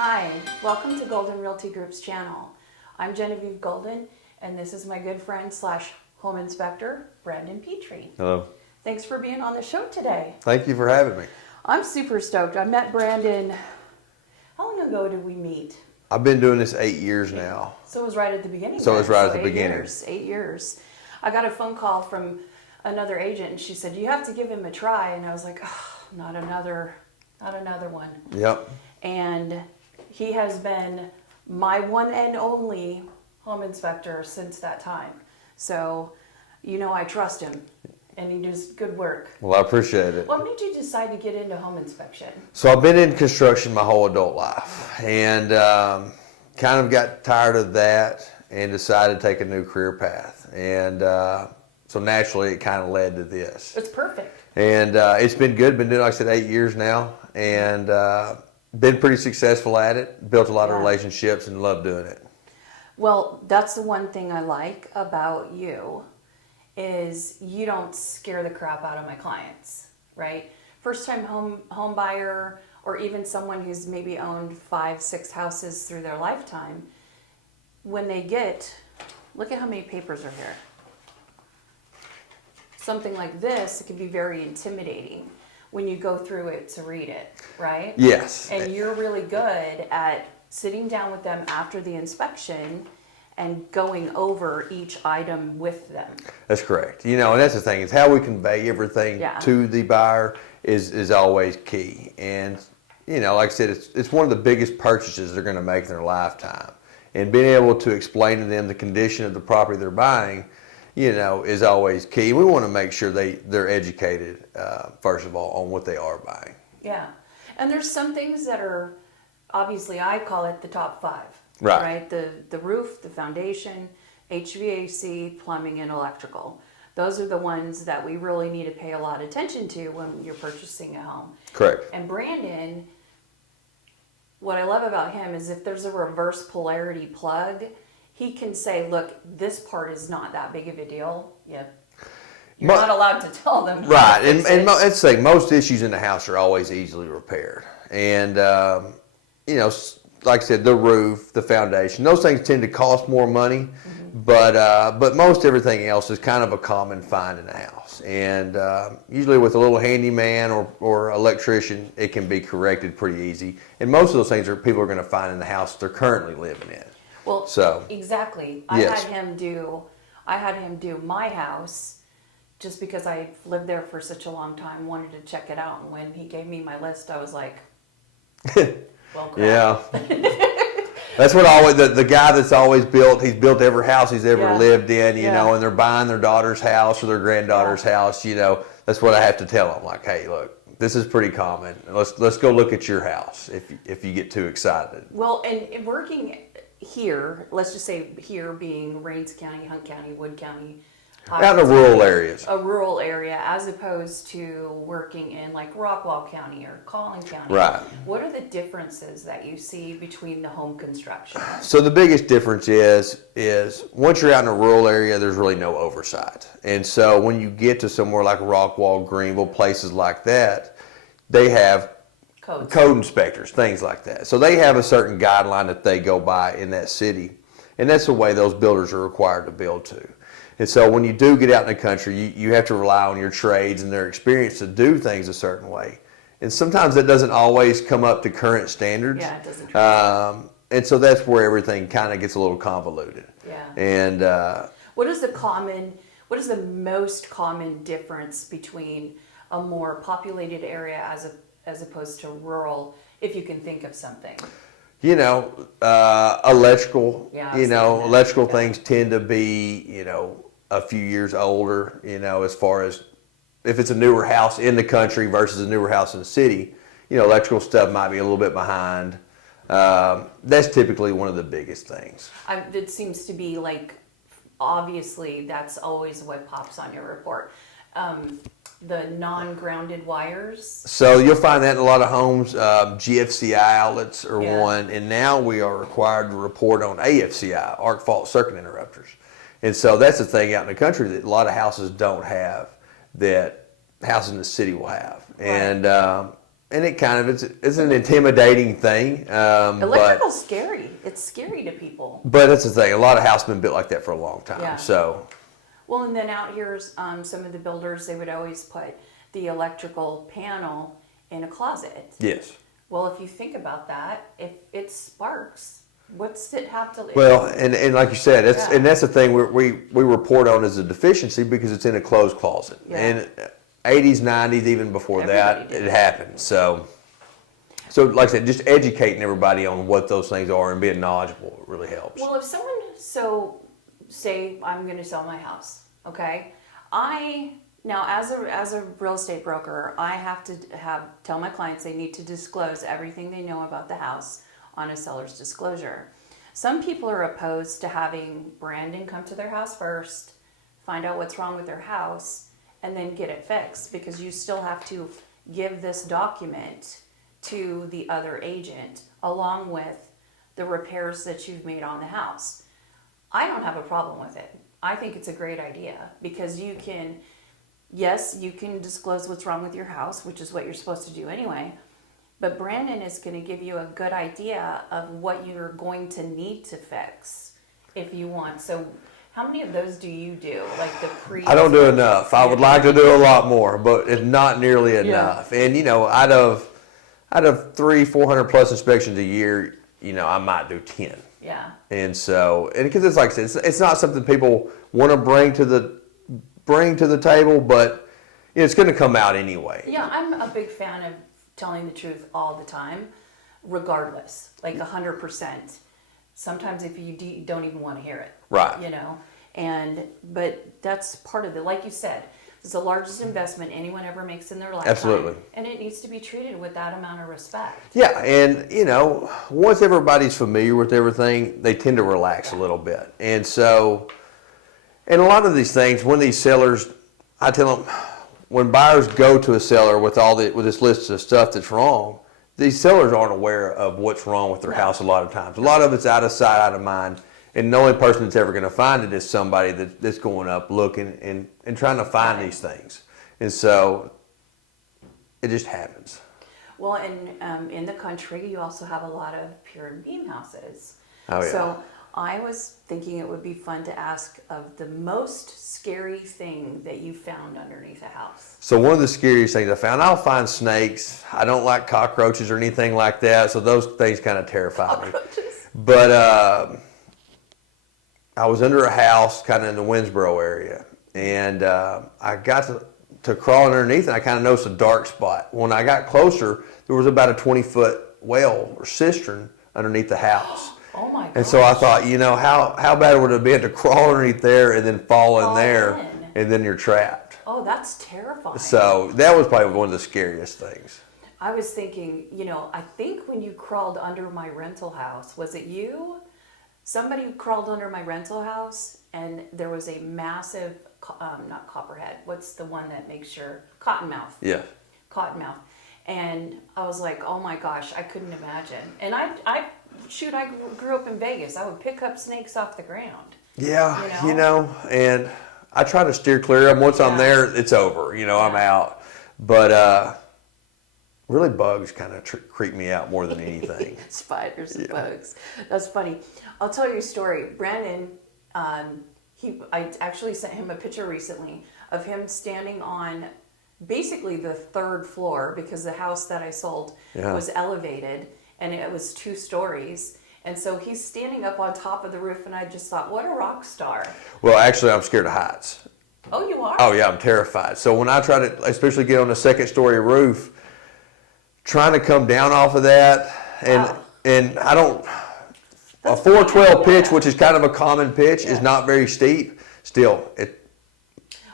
Hi, welcome to Golden Realty Group's channel. I'm Genevieve Golden, and this is my good friend slash home inspector, Brandon Pitre. Hello. Thanks for being on the show today. Thank you for having me. I'm super stoked. I met Brandon, how long ago did we meet? I've been doing this 8 years now. So it was right at the beginning. So it was right at the beginning. 8 years. I got a phone call from another agent, and she said, you have to give him a try. And I was like, oh, not another one. Yep. And he has been my one and only home inspector since that time. So, you know, I trust him, and he does good work. Well, I appreciate it. What made you decide to get into home inspection? So I've been in construction my whole adult life, and kind of got tired of that and decided to take a new career path. And so naturally it kind of led to this. It's perfect. And it's been good. Been doing, like I said, 8 years now, and been pretty successful at it. Built a lot of relationships and love doing it. Well, that's the one thing I like about you is you don't scare the crap out of my clients, right? First time home buyer, or even someone who's maybe owned 5-6 houses through their lifetime, when they get, look at how many papers are here. Something like this, it can be very intimidating when you go through it to read it, right? Yes. And you're really good at sitting down with them after the inspection and going over each item with them. That's correct. You know, and that's the thing, is how we convey everything to the buyer is always key. And, you know, like I said, it's one of the biggest purchases they're going to make in their lifetime. And being able to explain to them the condition of the property they're buying, you know, is always key. We want to make sure they're educated, first of all, on what they are buying. Yeah. And there's some things that are, obviously, I call it the top 5. Right. The roof, the foundation, HVAC, plumbing, and electrical. Those are the ones that we really need to pay a lot of attention to when you're purchasing a home. Correct. And Brandon, what I love about him is if there's a reverse polarity plug, he can say, look, this part is not that big of a deal. Yep. You're not allowed to tell them. Right. And let's say most issues in the house are always easily repaired. And, you know, like I said, the roof, the foundation, those things tend to cost more money. But most everything else is kind of a common find in the house. And usually with a little handyman or electrician, it can be corrected pretty easy. And most of those things people are going to find in the house they're currently living in. Well, so exactly. I had him do my house just because I lived there for such a long time, wanted to check it out. And when he gave me my list, I was like, well, crap. Yeah. That's what the guy that's always he's built every house he's ever lived in, you know, and they're buying their daughter's house or their granddaughter's house, you know. That's what I have to tell them. Like, hey, look, this is pretty common. Let's go look at your house if you get too excited. Well, and working here, let's just say here being Rains County, Hunt County, Wood County. Out in the rural areas. A rural area as opposed to working in like Rockwall County or Collin County. Right. What are the differences that you see between the home construction? So the biggest difference is once you're out in a rural area, there's really no oversight. And so when you get to somewhere like Rockwall, Greenville, places like that, they have code inspectors, things like that. So they have a certain guideline that they go by in that city. And that's the way those builders are required to build to. And so when you do get out in the country, you have to rely on your trades and their experience to do things a certain way. And sometimes that doesn't always come up to current standards. Yeah, it doesn't. And so that's where everything kind of gets a little convoluted. Yeah. And what is the most common difference between a more populated area as opposed to rural, if you can think of something? You know, electrical, electrical things tend to be, you know, a few years older, you know, as far as if it's a newer house in the country versus a newer house in the city, you know, electrical stuff might be a little bit behind. That's typically one of the biggest things. It seems to be like, obviously, that's always what pops on your report. The non-grounded wires. So you'll find that in a lot of homes. GFCI outlets are one, and now we are required to report on AFCI, arc fault circuit interrupters. And so that's the thing out in the country that a lot of houses don't have that houses in the city will have. Right. And and it kind of it's an intimidating thing. Electrical's scary. It's scary to people. But that's the thing. A lot of houses have been built like that for a long time. Yeah. So. Well, and then out here's some of the builders. They would always put the electrical panel in a closet. Yes. Well, if you think about that, if it sparks, what's it have to? Well, and like you said, Yeah. and that's the thing we report on as a deficiency because it's in a closed closet. Yeah. And 80s, 90s, even before Everybody that, did. it happened. So like I said, just educating everybody on what those things are and being knowledgeable really helps. Well, if someone, say I'm going to sell my house, okay? Now as a real estate broker, I have to tell my clients they need to disclose everything they know about the house on a seller's disclosure. Some people are opposed to having Brandon come to their house first, find out what's wrong with their house, and then get it fixed, because you still have to give this document to the other agent along with the repairs that you've made on the house. I don't have a problem with it. I think it's a great idea, because you can disclose what's wrong with your house, which is what you're supposed to do anyway. But Brandon is going to give you a good idea of what you're going to need to fix if you want. So how many of those do you do? Like the pre? I don't do enough. I would like to do a lot more, but it's not nearly enough. And out of 300-400 plus inspections a year, I might do 10. Yeah. And so, because it's like I said, it's not something people want to bring to the table, but it's going to come out anyway. Yeah, I'm a big fan of telling the truth all the time, regardless, like 100%. Sometimes if you don't even want to hear it. Right. But that's part of it. Like you said, it's the largest investment anyone ever makes in their lifetime. Absolutely. And it needs to be treated with that amount of respect. Yeah, and once everybody's familiar with everything, they tend to relax a little bit. And so, and a lot of these things, when these sellers, I tell them, when buyers go to a seller with this list of stuff that's wrong, these sellers aren't aware of what's wrong with their house a lot of times. A lot of it's out of sight, out of mind. And the only person that's ever going to find it is somebody that's going up looking and trying to find these things. And so it just happens. Well, and in the country, you also have a lot of pier and beam houses. Oh, yeah. So I was thinking it would be fun to ask of the most scary thing that you found underneath a house. So one of the scariest things I found, I'll find snakes. I don't like cockroaches or anything like that. So those things kind of terrify me. But I was under a house kind of in the Winsboro area, and I got to crawl underneath, and I kind of noticed a dark spot. When I got closer, there was about a 20-foot well or cistern underneath the house. Oh my gosh. And so I thought, how bad would it have been to crawl underneath there and then fall in there, and then you're trapped. Oh, that's terrifying. So that was probably one of the scariest things. I was thinking, I think when you crawled under my rental house, was it you? Somebody crawled under my rental house, and there was a massive, not copperhead, what's the one that makes your cottonmouth? Yeah. Cottonmouth. And I was like, oh my gosh, I couldn't imagine. And I grew up in Vegas. I would pick up snakes off the ground. Yeah, and I try to steer clear of them. Once I'm there, it's over. I'm out. But really, bugs kind of creep me out more than anything. Spiders and bugs. That's funny. I'll tell you a story. Brandon, I actually sent him a picture recently of him standing on basically the third floor, because the house that I sold was elevated and it was 2 stories. And so he's standing up on top of the roof, and I just thought, what a rock star. Well, actually, I'm scared of heights. Oh, you are? Oh, yeah, I'm terrified. So when I try to, especially get on a 2nd-story roof, trying to come down off of that, and I don't, a 412 pitch, which is kind of a common pitch, is not very steep. Still,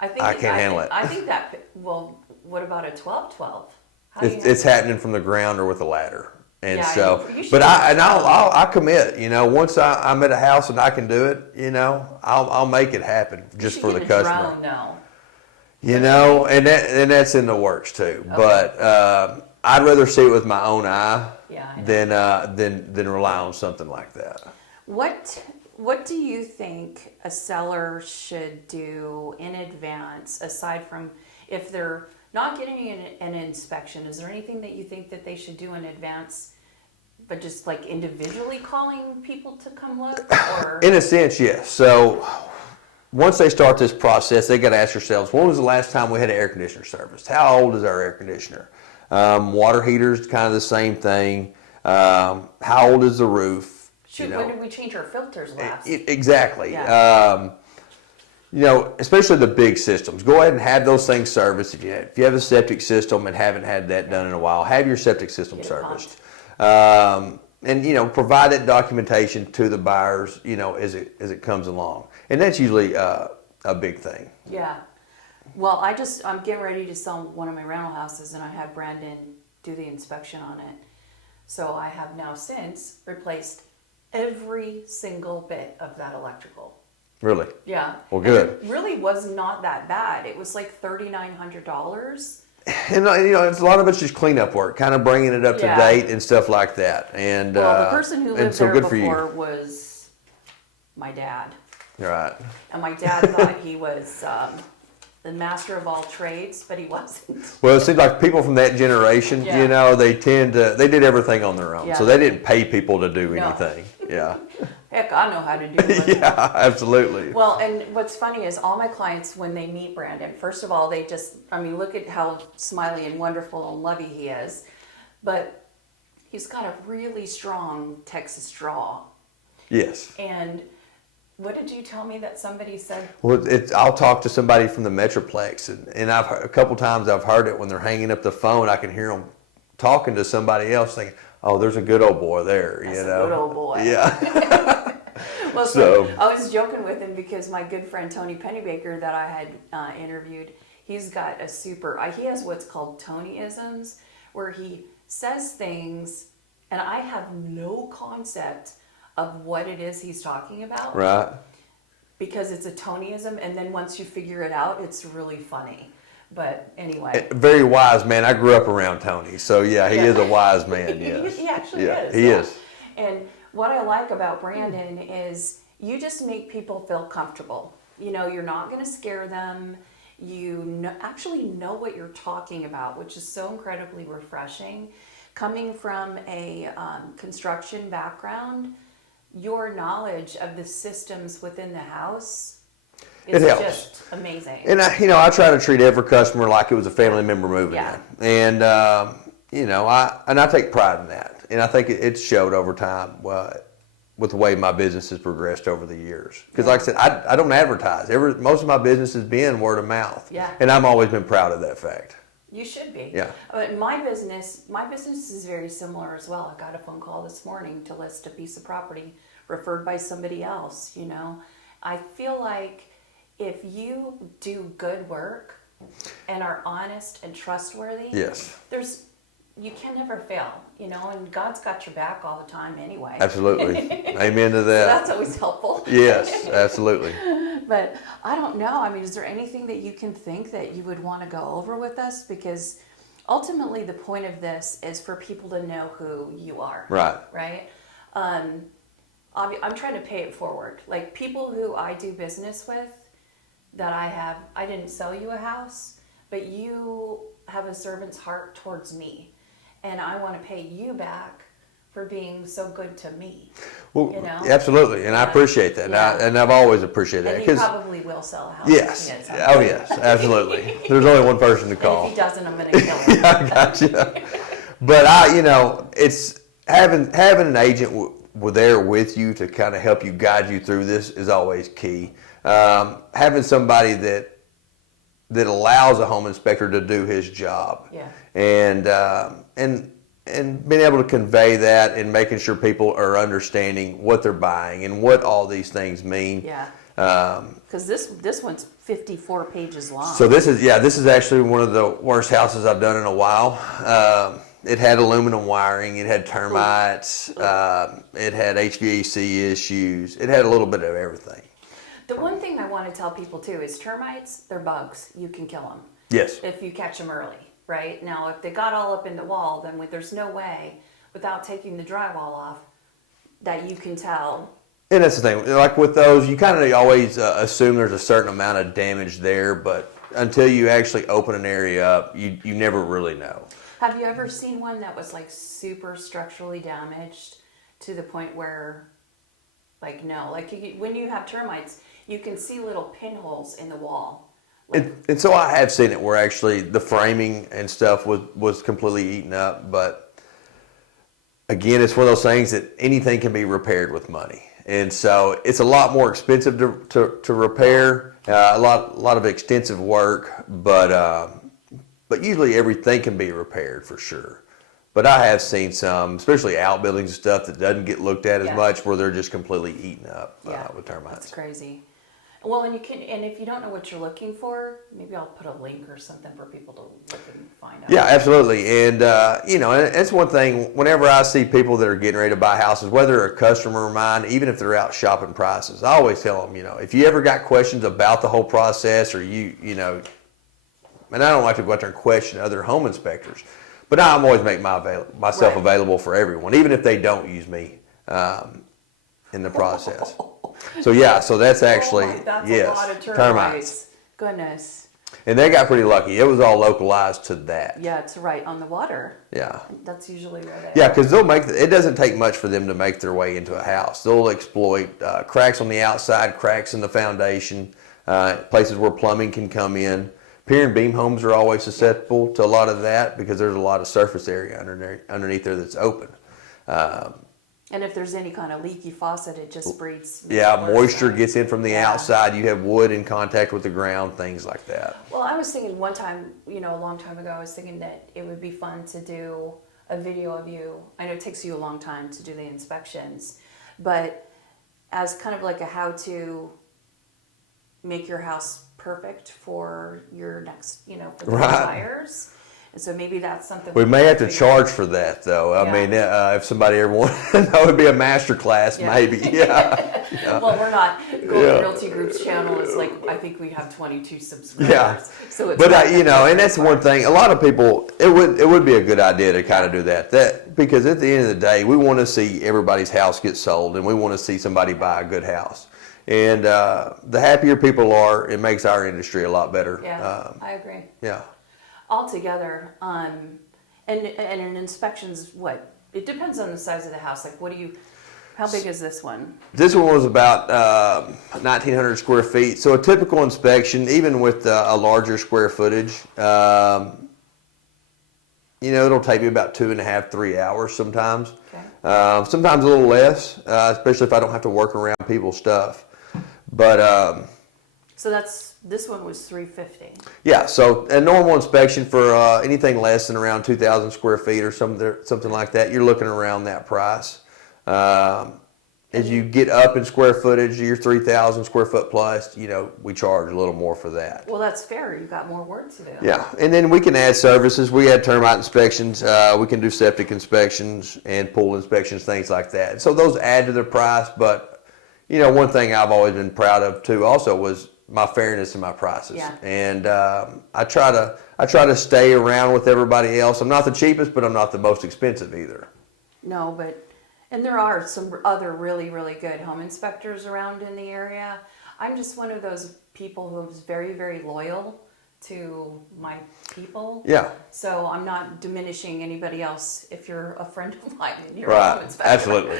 I can't handle it. I think that, well, what about a 12-12? It's happening from the ground or with a ladder. And you should but I'll commit, once I'm at a house and I can do it, I'll make it happen just for the customer. Drone, and that's in the works too. Okay. But I'd rather see it with my own eye than rely on something like that. What do you think a seller should do in advance, aside from if they're not getting an inspection, is there anything that you think that they should do in advance, but just like individually calling people to come look? Or In a sense, yes. So once they start this process, they got to ask themselves, when was the last time we had an air conditioner serviced? How old is our air conditioner? Water heaters, kind of the same thing. How old is the roof? shoot, when did we change our filters last? Exactly. Yeah. Especially the big systems. Go ahead and have those things serviced. If you have a septic system and haven't had that done in a while, have your septic system Get it serviced. And provide that documentation to the buyers, as it comes along. And that's usually a big thing. Yeah. Well, I'm getting ready to sell one of my rental houses, and I had Brandon do the inspection on it. So I have now since replaced every single bit of that electrical. Really? Yeah. Well, good. And it really was not that bad. It was like $3,900. And it's a lot of it's just cleanup work, kind of bringing it up to date and stuff like that. And Well, the person who lived there good for before you. was my dad. Right. And my dad thought he was the master of all trades, but he wasn't. Well, it seems like people from that generation, Yeah. they did everything on their own. Yeah. So they didn't pay people to do No. anything. Yeah. Heck, I know how to do it. Yeah, absolutely. Well, and what's funny is all my clients, when they meet Brandon, first of all, look at how smiley and wonderful and lovey he is. But he's got a really strong Texas draw. Yes. And what did you tell me that somebody said? Well, I'll talk to somebody from the Metroplex, and a couple times I've heard it when they're hanging up the phone. I can hear them talking to somebody else, thinking, "Oh, there's a good old boy there." That's a good old boy. Yeah. Well, So- I was joking with him because my good friend Tony Pennybaker that I had interviewed, he's got he has what's called Tonyisms, where he says things and I have no concept of what it is he's talking about. Right. Because it's a Tonyism, and then once you figure it out, it's really funny. But anyway. Very wise man. I grew up around Tony, so yeah, he is a wise man. Yes. He actually is. He is. And what I like about Brandon is you just make people feel comfortable. You're not going to scare them. Actually know what you're talking about, which is so incredibly refreshing. Coming from a construction background, your knowledge of the systems within the house is just amazing. And I try to treat every customer like it was a family member moving in. And I take pride in that. And I think it's showed over time with the way my business has progressed over the years. Because like I said, I don't advertise. Most of my business has been word of mouth. Yeah. And I've always been proud of that fact. You should be. Yeah. But my business is very similar as well. I got a phone call this morning to list a piece of property referred by somebody else. I feel like if you do good work and are honest and trustworthy, Yes. you can never fail, and God's got your back all the time anyway. Absolutely. Amen to So that. that's always helpful. Yes, absolutely. But I don't know. I mean, is there anything that you can think that you would want to go over with us? Because ultimately the point of this is for people to know who you are. Right. Right? I'm trying to pay it forward. Like people who I do business with I didn't sell you a house, but you have a servant's heart towards me. And I want to pay you back for being so good to me. Well, absolutely, and I appreciate that, Yeah. and I've always appreciated that. And he probably will sell a house. Yes, if he gets oh yes, absolutely. There's only one person to And call. if he doesn't, I'm going to kill him. Yeah, I gotcha. But it's having an agent there with you to kind of help you guide you through this is always key. Having somebody that allows a home inspector to do his job. Yeah. And being able to convey that and making sure people are understanding what they're buying and what all these things mean. Yeah. Because this one's 54 pages long. So this is actually one of the worst houses I've done in a while. It had aluminum wiring, it had termites, it had HVAC issues, it had a little bit of everything. The one thing I want to tell people too is termites, they're bugs. You can kill them. Yes. If you catch them early, right? Now, if they got all up in the wall, then there's no way, without taking the drywall off, that you can tell. And that's the thing, like with those, you kind of always assume there's a certain amount of damage there, but until you actually open an area up, you never really know. Have you ever seen one that was like super structurally damaged to the point where, like, no, like when you have termites, you can see little pinholes in the wall. Like, And so I have seen it where actually the framing and stuff was completely eaten up. But again, it's one of those things that anything can be repaired with money. And so it's a lot more expensive to repair, a lot of extensive work, but usually everything can be repaired for sure. But I have seen some, especially outbuildings and stuff that doesn't get looked at as much, where they're just completely eaten up with termites. That's crazy. Well, and if you don't know what you're looking for, maybe I'll put a link or something for people to look and find out. Yeah, absolutely. And, and it's one thing, whenever I see people that are getting ready to buy houses, whether they're a customer of mine, even if they're out shopping prices, I always tell them, if you ever got questions about the whole process, or and I don't like to go out there and question other home inspectors, but I'm always make myself available for everyone, even if they don't use me in the process. So that's actually, that's yes, a lot of termites. Goodness. And they got pretty lucky. It was all localized to that. Yeah, it's right on the water. Yeah. That's usually where they Yeah, because it doesn't take much for them to make their way into a house. They'll exploit cracks on the outside, cracks in the foundation, places where plumbing can come in. Pier and beam homes are always susceptible to a lot of that because there's a lot of surface area underneath there that's open. And if there's any kind of leaky faucet, it just breeds. Yeah, moisture gets in from the outside. You have wood in contact with the ground, things like that. Well, I was thinking one time, a long time ago, I was thinking that it would be fun to do a video of you. I know it takes you a long time to do the inspections, but as kind of like a how to make your house perfect for your next, for the buyers. And so maybe that's something we may have to charge for that, though. I mean, if somebody ever wanted, that would be a master class, maybe. Yeah. Well, we're not. Golden Realty Group's channel is like, I think we have 22 subscribers. Yeah. So it's and that's one thing. A lot of people, it would be a good idea to kind of do that. Because at the end of the day, we want to see everybody's house get sold, and we want to see somebody buy a good house. And the happier people are, it makes our industry a lot better. Yeah, I agree. Yeah. Altogether, and an inspection's what? It depends on the size of the house. Like, how big is this one? This one was about 1,900 square feet. So a typical inspection, even with a larger square footage, it'll take me about 2.5, 3 hours sometimes. Okay. Sometimes a little less, especially if I don't have to work around people's stuff. But so this one was $350. Yeah, so a normal inspection for anything less than around 2,000 square feet or something like that, you're looking around that price. As you get up in square footage, you're 3,000 square foot plus, we charge a little more for that. Well, that's fair. You've got more work to do. Yeah, and then we can add services. We add termite inspections. We can do septic inspections and pool inspections, things like that. So those add to the price, but, one thing I've always been proud of, too, also was my fairness in my prices. Yeah. And I try to stay around with everybody else. I'm not the cheapest, but I'm not the most expensive either. No, and there are some other really, really good home inspectors around in the area. I'm just one of those people who's very, very loyal to my people. Yeah. So I'm not diminishing anybody else if you're a friend of mine and you're a home inspector. Absolutely.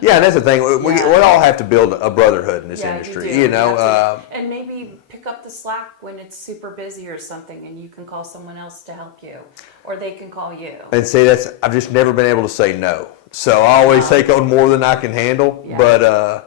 Yeah, and that's the thing. We all have to build a brotherhood in this industry. You do. And maybe pick up the slack when it's super busy or something, and you can call someone else to help you, or they can call you. And see, I've just never been able to say no. So I always take on more than I can handle. Yeah.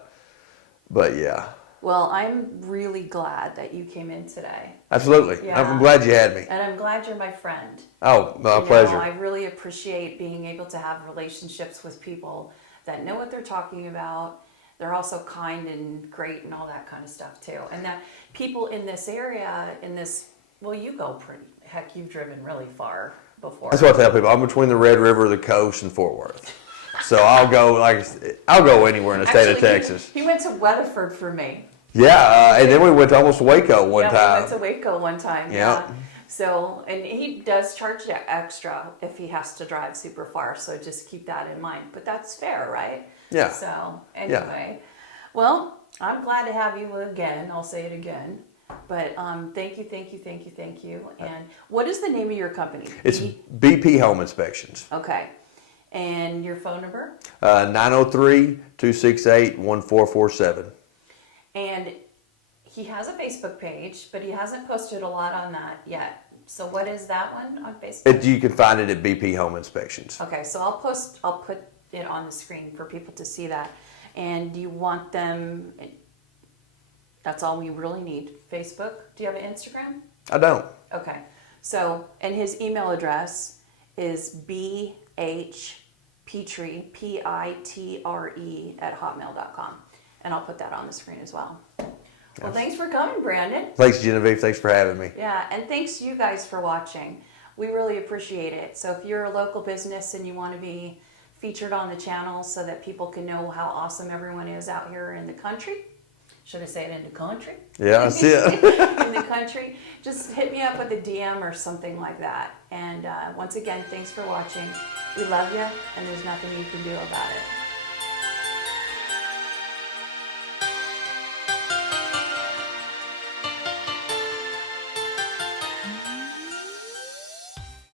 But yeah. Well, I'm really glad that you came in today. Absolutely. Yeah. I'm glad you had me. And I'm glad you're my friend. Oh, my pleasure. I really appreciate being able to have relationships with people that know what they're talking about. They're also kind and great and all that kind of stuff too. And that people in this area, you go heck, you've driven really far before. That's what I tell people. I'm between the Red River, the coast, and Fort Worth. So I'll go anywhere in the state of Texas. He went to Weatherford for me. Yeah, and then we went to almost Waco one time. Yeah, we went to Waco one time. Yeah. So, and he does charge you extra if he has to drive super far. So just keep that in mind. But that's fair, right? Yeah. So anyway, well, I'm glad to have you again. I'll say it again. But thank you. And what is the name of your company? It's BP Home Inspections. Okay. And your phone number? 903-268-1447. And he has a Facebook page, but he hasn't posted a lot on that yet. So what is that one on Facebook? You can find it at BP Home Inspections. Okay, so I'll put it on the screen for people to see that. And do you want them, that's all we really need, Facebook? Do you have an Instagram? I don't. Okay, so, and his email address is bhpitre, Pitre @hotmail.com. And I'll put that on the screen as well. Well, thanks for coming, Brandon. Thanks, Genevieve. Thanks for having me. Yeah, and thanks to you guys for watching. We really appreciate it. So if you're a local business and you want to be featured on the channel so that people can know how awesome everyone is out here in the country, should I say it in the country? Yeah, that's it. In the country, just hit me up with a DM or something like that. And once again, thanks for watching. We love you, and there's nothing you can do about it.